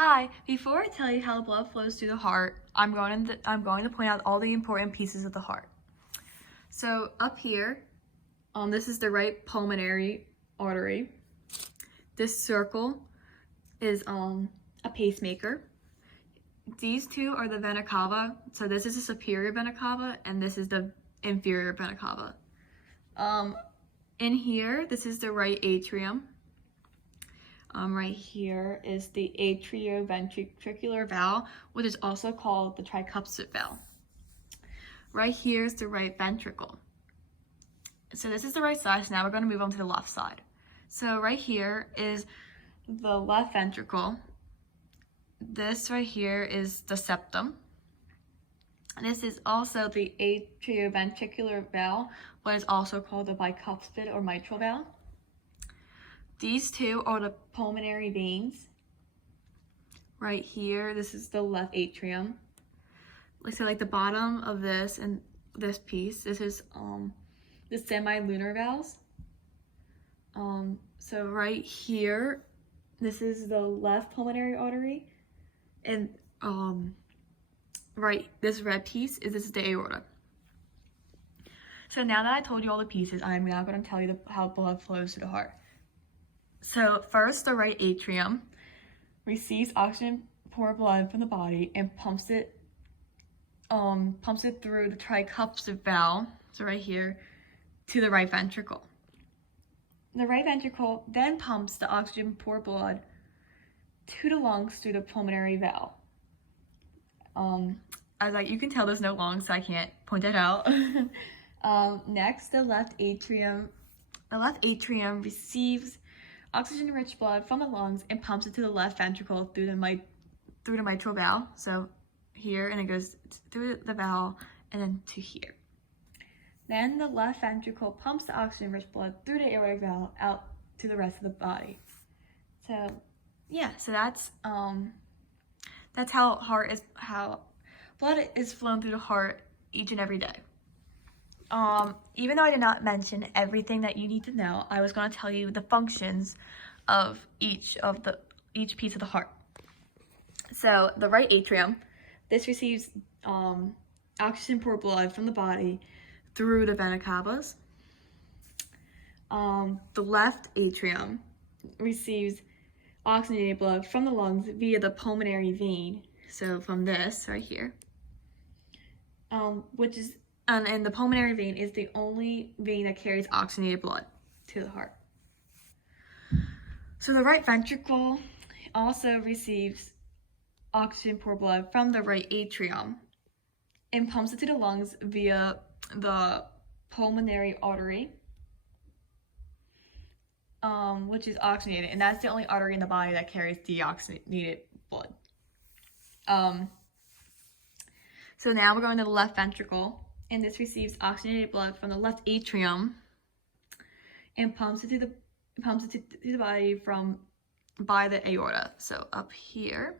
Hi, before I tell you how blood flows through the heart, I'm going to point out all the important pieces of the heart. So up here, this is the right pulmonary artery. This circle is a pacemaker. These two are the vena cava. So this is the superior vena cava and this is the inferior vena cava. In here, this is the right atrium. Right here is the atrioventricular valve, which is also called the tricuspid valve. Right here is the right ventricle. So this is the right side, so now we're going to move on to the left side. So right here is the left ventricle. This right here is the septum. This is also the atrioventricular valve, what is also called the bicuspid or mitral valve. These two are the pulmonary veins. Right here, this is the left atrium. So like the bottom of this and this piece, this is the semilunar valves. So right here, this is the left pulmonary artery. And this red piece this is the aorta. So now that I told you all the pieces, I'm now going to tell you how blood flows to the heart. So first, the right atrium receives oxygen-poor blood from the body and pumps it through the tricuspid valve, so right here, to the right ventricle. The right ventricle then pumps the oxygen-poor blood to the lungs through the pulmonary valve. You can tell there's no lungs, so I can't point that out. Next, the left atrium receives oxygen-rich blood from the lungs and pumps it to the left ventricle through the mitral valve. So here, and it goes through the valve and then to here. Then the left ventricle pumps the oxygen-rich blood through the aortic valve out to the rest of the body. So yeah, so that's how blood is flown through the heart each and every day. Even though I did not mention everything that you need to know, I was going to tell you the functions of each piece of the heart. So the right atrium, this receives oxygen-poor blood from the body through the vena cavas. The left atrium receives oxygenated blood from the lungs via the pulmonary vein. So from this right here, and the pulmonary vein is the only vein that carries oxygenated blood to the heart. So the right ventricle also receives oxygen-poor blood from the right atrium and pumps it to the lungs via the pulmonary artery, which is oxygenated, and that's the only artery in the body that carries deoxygenated blood. So now we're going to the left ventricle, and this receives oxygenated blood from the left atrium and pumps it to the body by the aorta. So up here,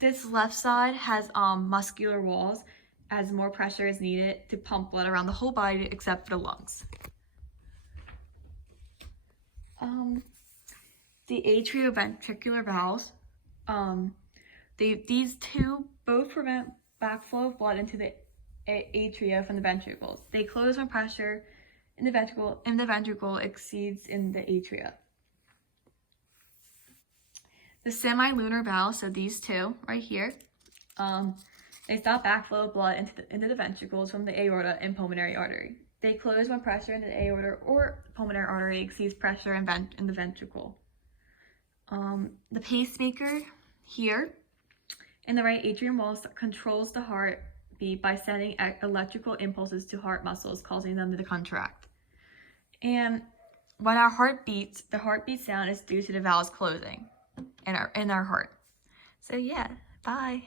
this left side has muscular walls, as more pressure is needed to pump blood around the whole body except for the lungs. The atrioventricular valves, these two both prevent backflow of blood into the atria from the ventricles. They close when pressure in the ventricle exceeds in the atria. The semilunar valves, so these two right here, they stop backflow of blood into the ventricles from the aorta and pulmonary artery. They close when pressure in the aorta or pulmonary artery exceeds pressure in the ventricle. The pacemaker here in the right atrium wall controls the heartbeat by sending electrical impulses to heart muscles, causing them to contract. And when our heart beats, the heartbeat sound is due to the valves closing in our heart. So yeah, bye.